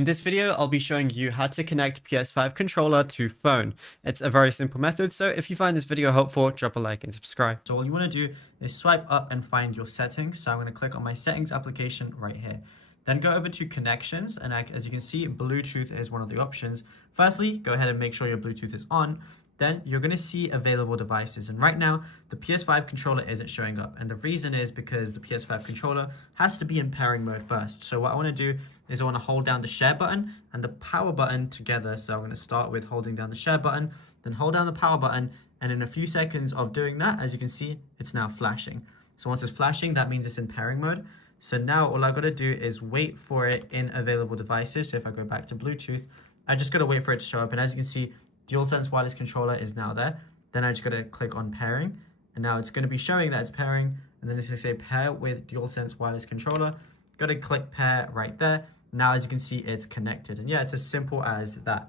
In this video, I'll be showing you how to connect PS5 controller to phone. It's a very simple method, so if you find this video helpful, drop a like and subscribe. So all you want to do is swipe up and find your settings. So I'm going to click on my settings application right here. Then go over to connections, and as you can see, Bluetooth is one of the options. Firstly, go ahead and make sure your Bluetooth is on. Then you're going to see available devices, and right now the PS5 controller isn't showing up, and the reason is because the PS5 controller has to be in pairing mode first. So what I want to do is I want to hold down the share button and the power button together. So I'm going to start with holding down the share button, then hold down the power button, and in a few seconds of doing that, as you can see, it's now flashing. So once it's flashing, that means it's in pairing mode. So now all I got to do is wait for it in available devices. So if I go back to Bluetooth, I just got to wait for it to show up, and as you can see, DualSense wireless controller is now there. Then I just got to click on pairing, and now it's going to be showing that it's pairing, and then it's going to say pair with DualSense wireless controller. Got to click pair right there. Now as you can see, it's connected, and yeah, it's as simple as that.